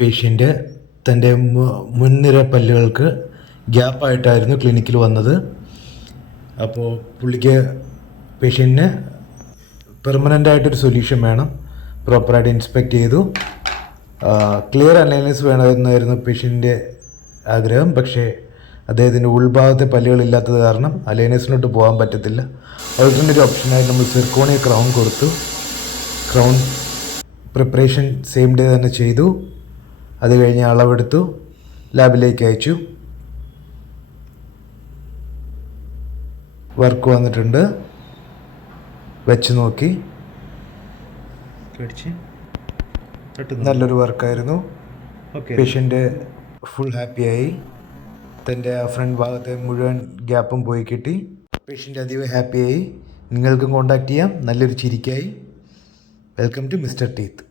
Patient തൻ്റെ മുൻനിര പല്ലുകൾക്ക് ഗ്യാപ്പായിട്ടായിരുന്നു ക്ലിനിക്കിൽ വന്നത്. അപ്പോൾ പേഷ്യൻറ്റിന് പെർമനൻ്റായിട്ടൊരു സൊല്യൂഷൻ വേണം. പ്രോപ്പറായിട്ട് ഇൻസ്പെക്റ്റ് ചെയ്തു. ക്ലിയർ അലൈനേഴ്സ് വേണമെന്നായിരുന്നു പേഷ്യൻ്റെ ആഗ്രഹം. പക്ഷേ അദ്ദേഹത്തിൻ്റെ ഉൾഭാഗത്തെ പല്ലുകളില്ലാത്തത് കാരണം അലൈനേഴ്സിലോട്ട് പോകാൻ പറ്റത്തില്ല. ഓൾട്ടർനേറ്റീവ് ഓപ്ഷനായിട്ട് നമ്മൾ സിർക്കോണിയ ക്രൗൺ കൊടുത്തു. ക്രൗൺ പ്രിപ്പറേഷൻ സെയിം ഡേ തന്നെ ചെയ്തു. അത് കഴിഞ്ഞ് അളവെടുത്തു, ലാബിലേക്ക് അയച്ചു. വർക്ക് വന്നിട്ടുണ്ട്. വെച്ച് നോക്കി, നല്ലൊരു വർക്കായിരുന്നു. പേഷ്യൻ്റ് ഫുൾ ഹാപ്പിയായി. തൻ്റെ ഫ്രണ്ട് ഭാഗത്തെ മുഴുവൻ ഗ്യാപ്പും പോയി കിട്ടി. പേഷ്യൻ്റ് അതീവ ഹാപ്പിയായി. നിങ്ങൾക്കും കോൺടാക്റ്റ് ചെയ്യാം. നല്ലൊരു ചിരിക്കായി. Welcome to mister teeth.